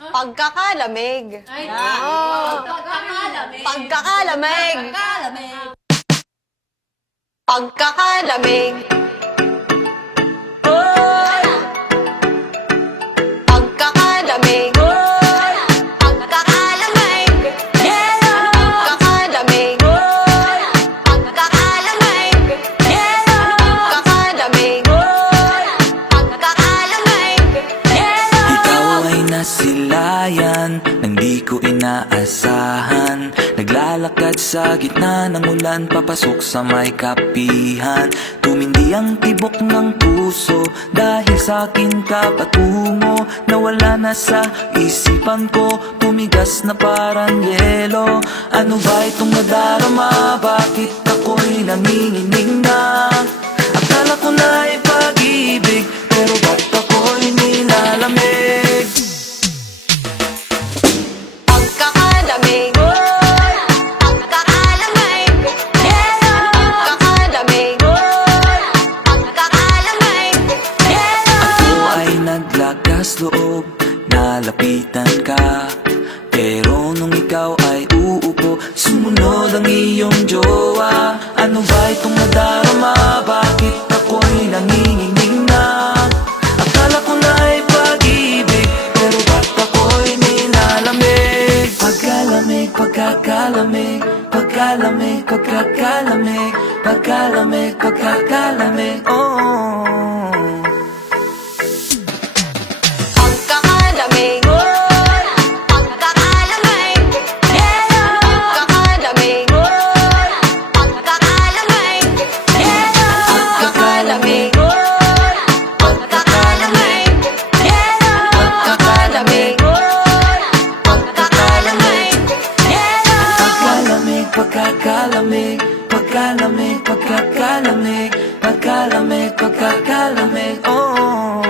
Pagkakalamig. Ay, Pagkakalamig. Pagkakalamig. Pagkakalamig. Pagkakalamig. Pagkakalamig. Pagkakalamig. Pagkakalamig. Pagkakalamig. Ikaw ay nasilayan nang di ko inaasahan. Naglalakad sa gitna ng ulan, papasok sa may kapihan. Tumindi ang tibok ng puso dahil sa akin ka patungo. Nawala na sa isipan ko, tumigas na parang yelo. Ano ba itong nadarama? Bakit ako'y nanginginig na? Akala ko na ay pag-ibig, pero ba't ako'y nilalamig? Pagkakalamig. Pagkakalamig. Pagkakalamig. Pagkakalamig. Ako ay naglakas loob, nalapitan ka. Pero nung ikaw ay uupo, sumunod ang iyong jowa. Ano ba itong nadarama? Bakit ako'y nanginginig na? Akala ko na ay pag-ibig, pero ba't ako'y nilalamig? Pagkalamig, pagkakalamig, pagkalamig, pagkakalamig, pagkalamig, pagkakalamig, oh. Pagkakalamig. Pagkakalamig. Pagkakalamig. Pagkakalamig. Pagkakalamig. Pagkakalamig. Pagkakalamig. Pagkakalamig. Pagkalamig, pagkakalamig, pagkalamig, pagkakalamig, pagkalamig, pagkakalamig, oh.